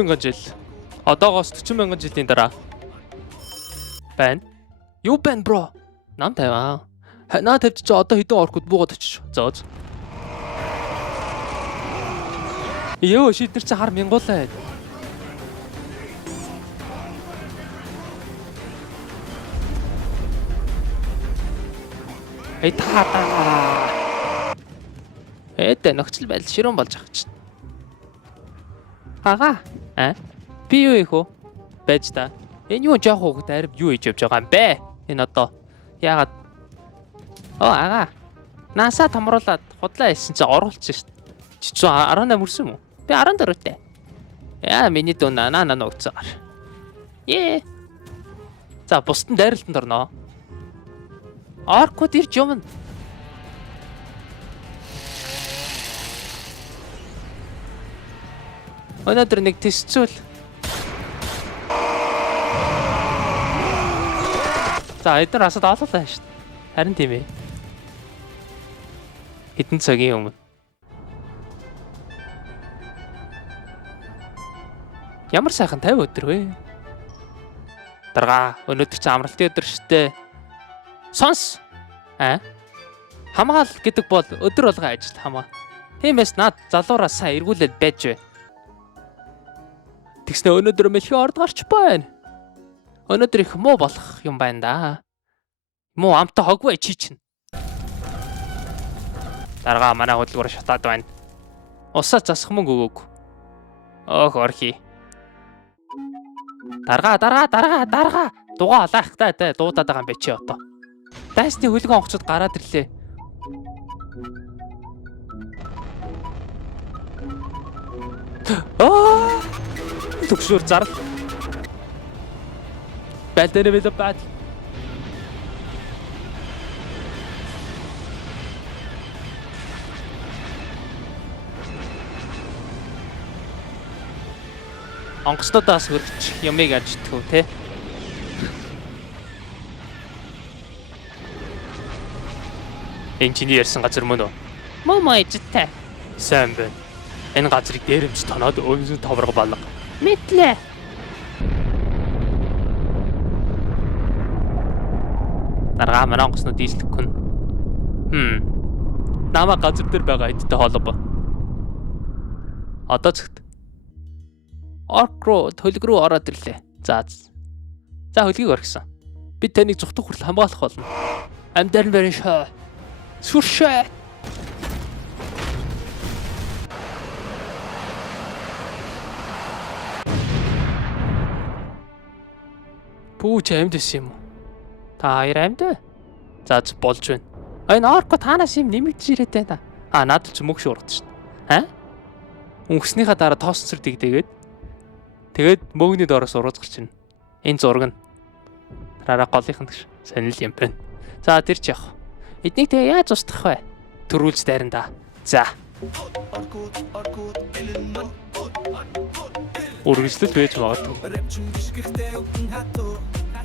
мянган жил. Одоогоос 40 мянган жилийн дараа. Байна. Юу байна бро? Нам тавиа. Ханаа тавьчих чи одоо хэдэн оркууд буугаад очиж. Зөөз. Йоо шийдэр чи хар мянгуулаа. Эй таа. Эдэ нөхцөл байдал ширүүн болж байгаа чинь. Ага. Би юу ийх үү? Байж та. Энэ юу жоох хөвгт арив юу хийж явж байгаа юм бэ? Энэ одоо яагаад ага. Наса тамруулаад худлаа хийсэн чи оруулчих шít. Чи 18 мөрсөн юм уу? Би 14-тэй. Яа миний дүү наа нууцгаар. За бусдын дайралтанд орноо. Аркууд ирж юм. Өнөөдөр нэг тестцүүл. За эдгээр асууд олоолаа шүү дээ. Харин тийм ээ. Хэдэн цагийн өмнө. Ямар сайхан 50 өдөр вэ? Дарга өнөөдөр чи амралтын өдөр шүү дээ. Сонс. Хамгаал гэдэг бол өдөр болгон ажил хамаа. Тиймээс над залуураас сайн эргүүлээд байж вэ. Тэгснэ өнөөдөр мэлхий орд гарч байна. Өнөөдөр их муу болох юм байна да. Муу амтаа хогвэ чи чинь. Дарга манай хөдөлгөөр шатаад байна. Усаа засах мөнгө өгөөг. Ох орхи. Дарга. Дугаа алаахтай дуудаад байгаа юм бэ чи одоо. Дайсны хөлгөн онгоцод гараад ирлээ. Төгшөр зарл. Бэлдэнэ бид бат. Онгоцнуудаас хөрч ямыг ажтгав те. Инженер ярьсан газар мөн үү? Мөн ээжтэй. Сайн байна. Энэ газрыг дээрэмж тоноод өвсөн товрог балга. Мэдлээ. Дарга манай онгоцнууд дийлдэхгүй. Намаа газар дээр байгаа эдтэй холбоо. Одоо зөвхт. Орк хөлөг рүү ороод ирлээ. За хөлгийг орхисон. Бид таныг зүгтх хүртэл хамгаалах болно. Амьдар нь барин шаа. Сүршээ. Пүүч амьдс юм уу? Та хоёр амьд? За болж байна. Энэ орко танаас юм нэмэгдэж ирээд байна. Надад ч мөгш ургад шин. Өнгөснийхаа дараа тоосцор дэгдээгээд тэгээд мөгний доороос ургаж гарч байна. Энэ зураг нь дараа голынх нь гэж сонирхол юм байна. За тэр ч явах. Эднийг тэгээ яаж устгах вэ? Төрүүлж дайрна да. За. Үргэлжлэл байж магадгүй.